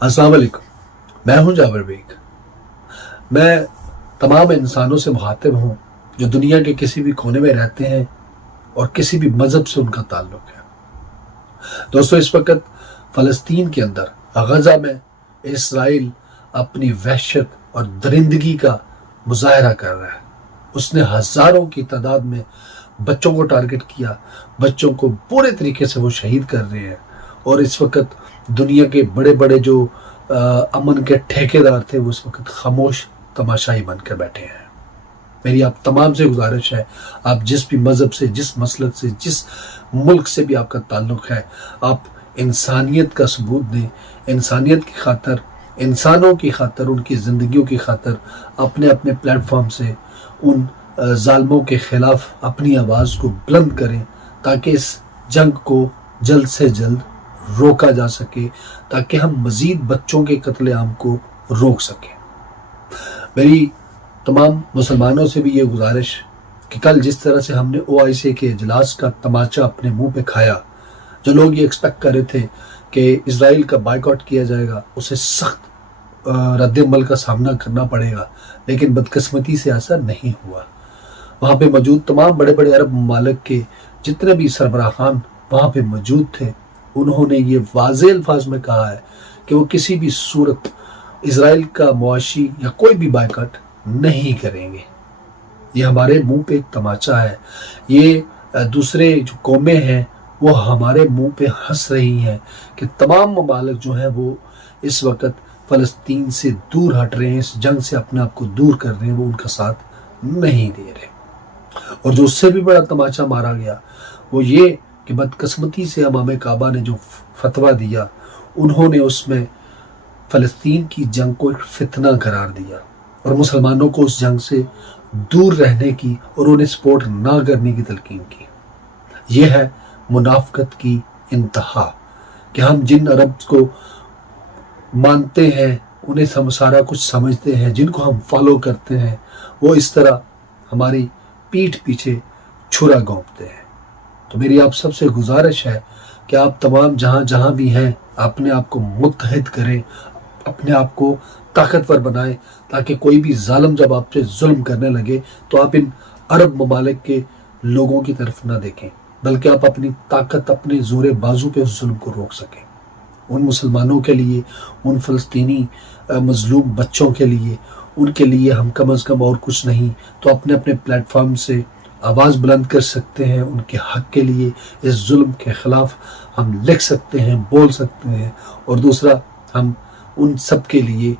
अस्सलाम वालेकुम। मैं हूं जाबिर बेग। मैं तमाम इंसानों से मुखातिब हूं जो दुनिया के किसी भी कोने में रहते हैं और किसी भी मजहब से उनका ताल्लुक है। दोस्तों, इस वक्त फ़लस्तीन के अंदर गजा में इसराइल अपनी वहशत और दरिंदगी का मुजाहरा कर रहा है। उसने हज़ारों की तादाद में बच्चों को टारगेट किया, बच्चों को पूरे तरीके से वो शहीद कर रहे हैं। और इस वक्त दुनिया के बड़े बड़े जो अमन के ठेकेदार थे वो इस वक्त खामोश तमाशाई बनकर बैठे हैं। मेरी आप तमाम से गुजारिश है, आप जिस भी मज़हब से, जिस मसलक से, जिस मुल्क से भी आपका ताल्लुक़ है, आप इंसानियत का सबूत दें। इंसानियत की खातर, इंसानों की खातर, उनकी ज़िंदगियों की खातर अपने अपने प्लेटफॉर्म से उन जालिमों के ख़िलाफ़ अपनी आवाज़ को बुलंद करें ताकि इस जंग को जल्द से जल्द रोका जा सके, ताकि हम मज़ीद बच्चों के कत्लेआम को रोक सकें। मेरी तमाम मुसलमानों से भी ये गुजारिश कि कल जिस तरह से हमने OIC के इजलास का तमाचा अपने मुंह पे खाया, जो लोग ये एक्सपेक्ट कर रहे थे कि इजराइल का बाइकआउट किया जाएगा, उसे सख्त रद्द-ए-अमल का सामना करना पड़ेगा, लेकिन बदकिस्मती से ऐसा नहीं हुआ। वहाँ पे मौजूद तमाम बड़े बड़े अरब ममालिक के जितने भी सरबराहान वहाँ पे मौजूद थे, उन्होंने ये वाज़ेह अल्फाज में कहा है कि वो किसी भी सूरत इजराइल का मुआशी या कोई भी बाइकआउट नहीं करेंगे। ये हमारे मुंह पे एक तमाचा है। ये दूसरे जो कौमें हैं वो हमारे मुंह पे हंस रही हैं कि तमाम ममालिक जो हैं वो इस वक्त फ़लस्तीन से दूर हट रहे हैं, इस जंग से अपने आप को दूर कर रहे हैं, वो उनका साथ नहीं दे रहे। और जो उससे भी बड़ा तमाचा मारा गया वो ये कि बदकिस्मती से इमाम काबा ने जो फतवा दिया, उन्होंने उसमें फ़लस्तीन की जंग को एक फितना करार दिया और मुसलमानों को उस जंग से दूर रहने की और उन्हें सपोर्ट ना करने की तलकीन की। यह है मुनाफ़िकत की इंतहा कि हम जिन अरब को मानते हैं, उन्हें हम सारा कुछ समझते हैं, जिनको हम फॉलो करते हैं, वो इस तरह हमारी पीठ पीछे छुरा घोंपते हैं। तो मेरी आप सबसे गुजारिश है कि आप तमाम जहाँ भी हैं अपने आप को मुत्तहिद करें, अपने आप को ताकतवर बनाएं, ताकि कोई भी जालिम जब आप पे जुल्म करने लगे तो आप इन अरब ममालिक के लोगों की तरफ ना देखें, बल्कि आप अपनी ताकत, अपने ज़ोरे बाजू पे उस जुल्म को रोक सकें। उन मुसलमानों के लिए, उन फ़लस्तीनी मज़लूम बच्चों के लिए, उनके लिए हम कम अज़ कम और कुछ नहीं तो अपने अपने प्लेटफॉर्म से आवाज़ बुलंद कर सकते हैं। उनके हक़ के लिए, इस जुल्म के ख़िलाफ़ हम लिख सकते हैं, बोल सकते हैं। और दूसरा, हम उन सब के लिए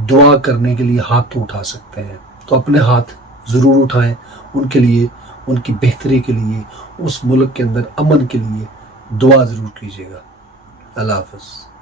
दुआ करने के लिए हाथ उठा सकते हैं। तो अपने हाथ ज़रूर उठाएं उनके लिए, उनकी बेहतरी के लिए, उस मुल्क के अंदर अमन के लिए दुआ ज़रूर कीजिएगा। अल्लाह हाफ़िज़।